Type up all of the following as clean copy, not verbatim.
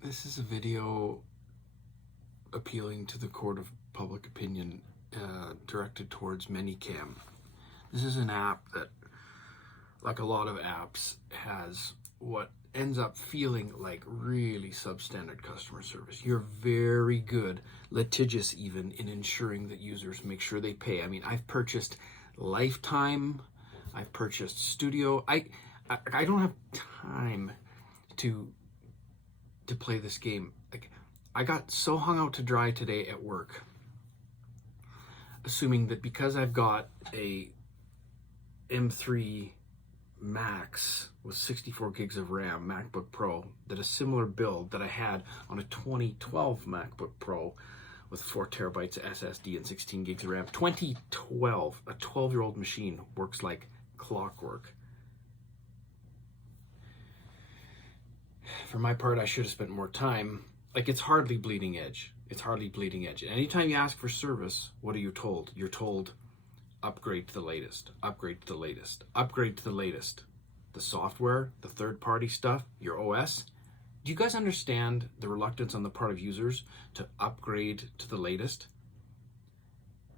This is a video appealing to the court of public opinion, directed towards ManyCam. This is an app that, like a lot of apps, has what ends up feeling like really substandard customer service. You're very good, litigious even, in ensuring that users make sure they pay. I mean, I've purchased Lifetime, I've purchased Studio. I don't have time to play this game. Like, I got so hung out to dry today at work, assuming that because I've got a M3 Max with 64 gigs of RAM MacBook Pro, that a similar build that I had on a 2012 MacBook Pro with 4 terabytes of SSD and 16 gigs of RAM. 2012, a 12-year-old machine, works like clockwork. For my part, I should have spent more time. Like, it's hardly bleeding edge. It's hardly bleeding edge. And anytime you ask for service, what are you told? You're told, upgrade to the latest, upgrade to the latest, upgrade to the latest. The software, the third-party stuff, your OS. Do you guys understand the reluctance on the part of users to upgrade to the latest?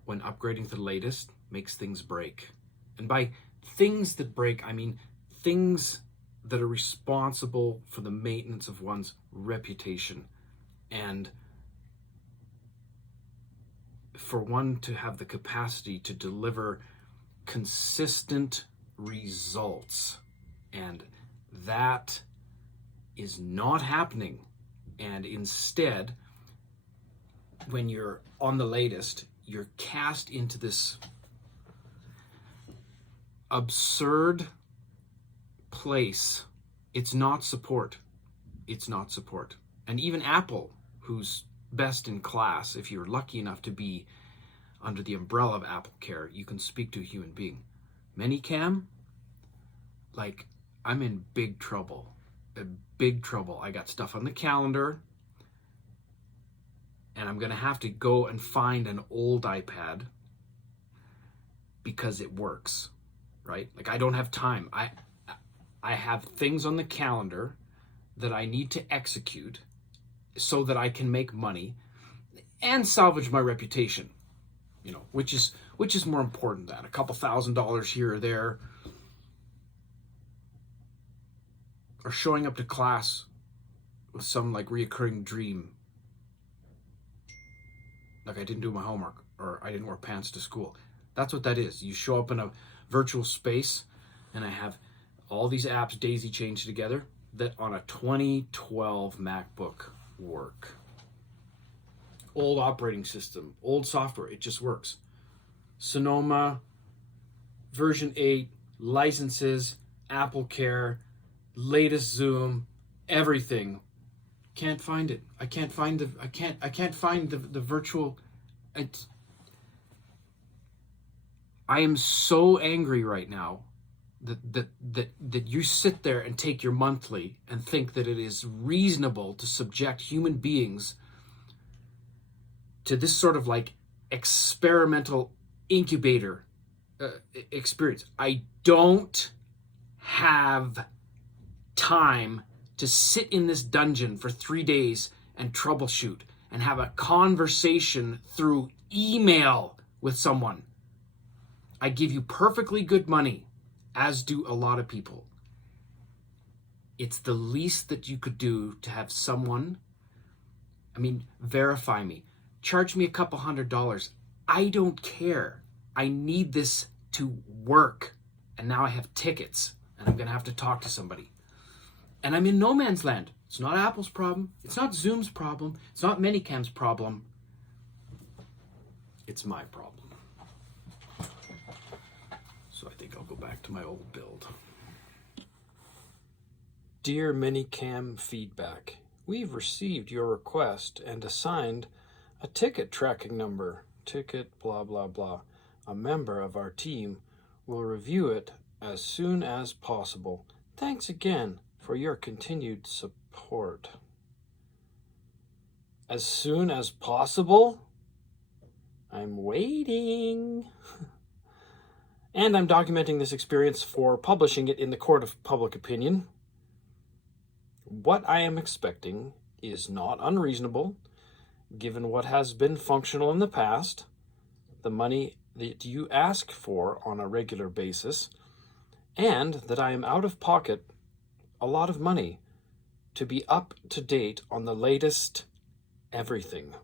When upgrading to the latest makes things break. And by things that break, I mean things that are responsible for the maintenance of one's reputation, and for one to have the capacity to deliver consistent results. And that is not happening. And instead, when you're on the latest, you're cast into this absurd place. It's not support. It's not support. And even Apple, who's best in class, if you're lucky enough to be under the umbrella of Apple Care, you can speak to a human being. ManyCam, like, I'm in big trouble. Big trouble. I got stuff on the calendar, and I'm going to have to go and find an old iPad because it works, right? Like, I don't have time. I have things on the calendar that I need to execute so that I can make money and salvage my reputation, you know, which is more important than a couple $1,000s here or there, or showing up to class with some like reoccurring dream, like I didn't do my homework or I didn't wear pants to school. That's what that is. You show up in a virtual space, and I have all these apps daisy chained together that on a 2012 MacBook work. Old operating system, old software, it just works. Sonoma, version 8, licenses, Apple Care, latest Zoom, everything. Can't find it. I can't find the virtual. I am so angry right now that you sit there and take your monthly and think that it is reasonable to subject human beings to this sort of like experimental incubator experience. I don't have time to sit in this dungeon for 3 days and troubleshoot and have a conversation through email with someone. I give you perfectly good money, as do a lot of people. It's the least that you could do to have someone, I mean, verify me. Charge me a couple $100. I don't care. I need this to work. And now I have tickets, and I'm going to have to talk to somebody. And I'm in no man's land. It's not Apple's problem. It's not Zoom's problem. It's not ManyCam's problem. It's my problem. So I think I'll go back to my old build. Dear ManyCam feedback, we've received your request and assigned a ticket tracking number. Ticket blah blah blah. A member of our team will review it as soon as possible. Thanks again for your continued support. As soon as possible? I'm waiting. And I'm documenting this experience for publishing it in the court of public opinion. What I am expecting is not unreasonable, given what has been functional in the past, the money that you ask for on a regular basis, and that I am out of pocket a lot of money to be up to date on the latest everything.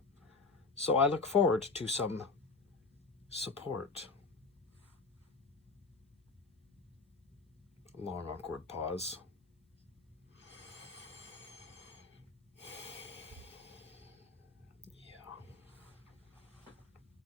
So I look forward to some support. Long, awkward pause.